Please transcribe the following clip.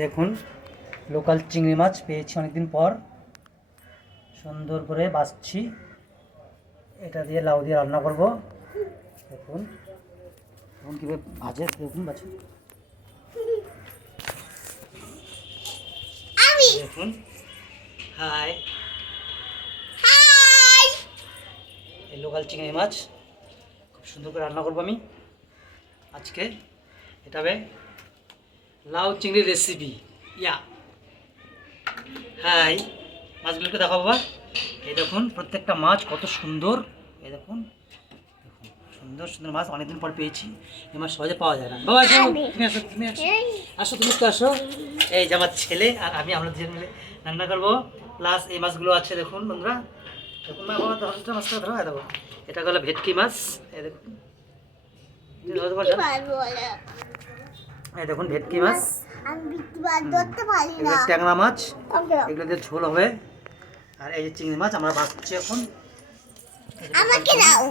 দেখুন লোকাল চিংড়ি মাছ পেয়েছি অনেকদিন পর, সুন্দর করে বাছছি। এটা দিয়ে লাউ দিয়ে রান্না করব। দেখুন দেখুন কীভাবে ভাজে, দেখুন বাছে। দেখুন হাই এই লোকাল চিংড়ি মাছ খুব সুন্দর করে রান্না করবো আমি আজকে। এটা হবে লাউ চিংড়ির রেসিপি। হাই মাছগুলোকে দেখো বাবা। এই দেখুন প্রত্যেকটা মাছ কত সুন্দর। এই দেখুন দেখুন সুন্দর সুন্দর মাছ অনেকদিন পর পেয়েছি। এই মাছ সহজে পাওয়া যায় না। বাবা আসো, তুমি আসো, তুমি আসো, আসো, তুমি তো আসো। এই যে আমার ছেলে আর আমি, আমরা দুজন মিলে রান্না করবো। প্লাস এই মাছগুলো আছে দেখুন বন্ধুরা। দেখুন মা বাবা মাছটা ধরো। দেখো এটা হলো ভেটকি মাছ। এই দেখুন, এই দেখুন ভেটকি মাছ, ট্যাংরা মাছ, এগুলো দিয়ে ঝোল হবে। আর এই যে চিংড়ি মাছ আমরা ভাজছি এখন। আমাকে দাও।